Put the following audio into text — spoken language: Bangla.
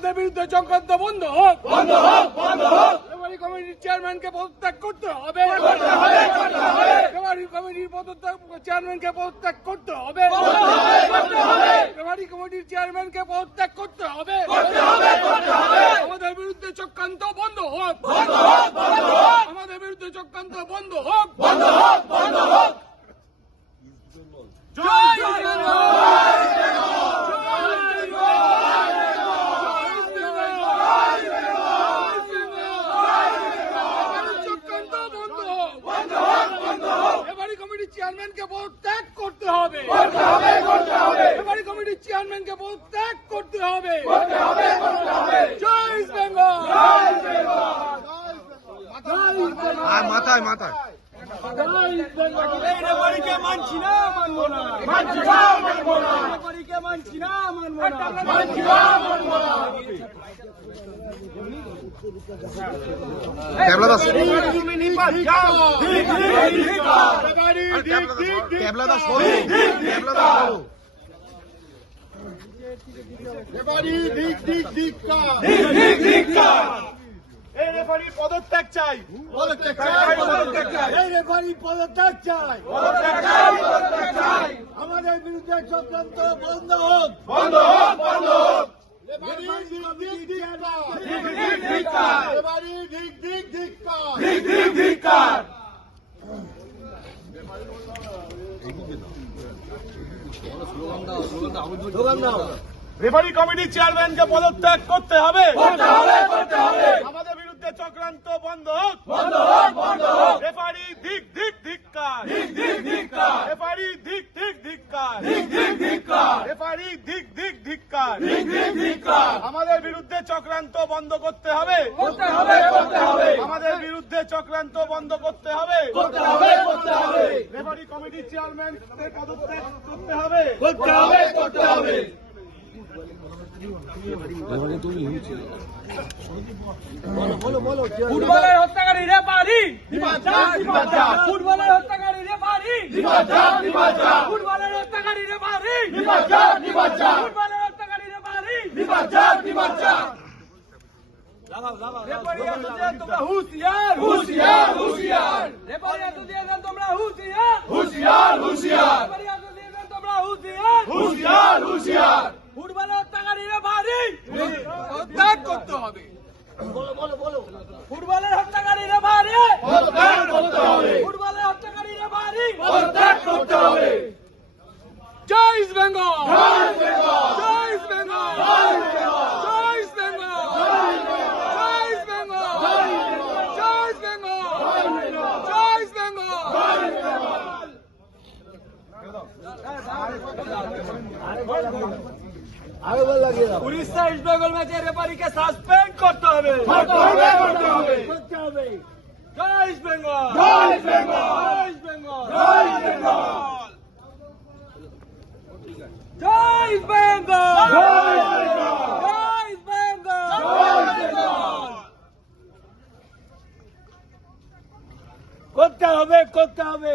আমাদের বিরুদ্ধে চক্রান্ত বন্ধ হোক। বন্ধ হোক বন্ধ হোক। কমিটির চেয়ারম্যানকে পদত্যাগ করতে হবে। কমিটির পদত্যাগ চেয়ারম্যানকে পদত্যাগ করতে হবে। কমিটির চেয়ারম্যানকে পদত্যাগ করতে হবে। আমাদের বিরুদ্ধে চক্রান্ত বন্ধ হোক। আমাদের বিরুদ্ধে চক্রান্ত বন্ধ হোক। বন্ধ হোক বন্ধ হোক। জয় বাংলা! চক্রান্ত বন্ধ হোক। রেফারি কমিটির চেয়ারম্যানকে পদত্যাগ করতে হবে। করতে হবে করতে হবে। রেফারি কমিটির চেয়ারম্যানকে পদত্যাগ করতে হবে। করতে হবে করতে হবে। জয় ইস্ট বেঙ্গল। জয় মাথায় মাথায়। ইস্ট বেঙ্গল। এই রেফারিকে মানছি না মানবো না। মানছি না মানবো না। মানছি না মানবো না। মানছি না মানবো না। ক্যাবলা দাস। তুমি নিপাত যাও ঠিক ঠিক ঠিক ক্যাবলা দাস ক্যাবলা দাস রেফারি দিক দিক দিক কা ঠিক ঠিক ঠিক এই রেফারি পদত্যাগ চাই পদত্যাগ চাই পদত্যাগ চাই এই রেফারি পদত্যাগ চাই পদত্যাগ চাই পদত্যাগ চাই আমাদের বিরুদ্ধে চক্রান্ত বন্ধ হোক। বন্ধ হোক বন্ধ হোক রেফারি দিক দিক দিক কা ঠিক ঠিক ঠিক রেফারি দিক দিক দিক কা ঠিক ঠিক ঠিক রেফারি কমিটির চেয়ারম্যানকে পদত্যাগ করতে হবে আমাদের বিরুদ্ধে চক্রান্ত বন্ধ হোক বন্ধ হোক বন্ধ হোক রেফারি দিক দিক ধিক্কার রেফারি দিক দিক ধিক্কার রেফারি দিক দিক ধিক্কার আমাদের বিরুদ্ধে চক্রান্ত বন্ধ করতে হবে করতে হবে করতে হবে আমাদের বিরুদ্ধে চক্রান্ত বন্ধ করতে হবে। করতে হবে করতে হবে। রেফারি কমিটির চেয়ারম্যান করতে হবে। করতে হবে করতে হবে। ফুটবলের হত্যাকারী রেফারি। নিবাচা ফুটবলের হত্যাকারী নিবাচা নিবাচা ফুটবলের হত্যাকারী নিবাচা নিবাচা ফুটবলের হত্যাকারী রেফারি। নিবাচা তোমরা হুঁশিয়ার হুশিয়ার হুশিয়ার। রেফারি এত দিয়ে তোমরা হুঁশিয়ার হুশিয়ার হুশিয়ার। রেফারি এত দিয়ে দেন তোমরা হুঁশিয়ার হুশিয়ার হুশিয়ার। ফুটবলের পদত্যাগ করতে হবে ফুটবলের হত্যাকারী রেফারি পদত্যাগ করতে হবে ফুটবলের হত্যাকারী রেফারি পদত্যাগ করতে হবে জয় ইস্ট বেঙ্গল জয় বেঙ্গল জয় ইস্ট বেঙ্গল জয় ইস্ট বেঙ্গল জয় ইস্ট বেঙ্গল জয় ইস্ট বেঙ্গল জয় ইস্ট বেঙ্গল উড়িষ্যা ইস্ট বেঙ্গল ম্যাচের রেফারিকে সাসপেন্ড করতে হবে। করতে হবে করতে হবে। করতে হবে। জয় ইস্ট বেঙ্গল। জয় বেঙ্গল। জয় ইস্ট বেঙ্গল। জয় বেঙ্গল। জয় ইস্ট বেঙ্গল। জয় বেঙ্গল। জয় ইস্ট বেঙ্গল। জয় বেঙ্গল। করতে হবে করতে হবে।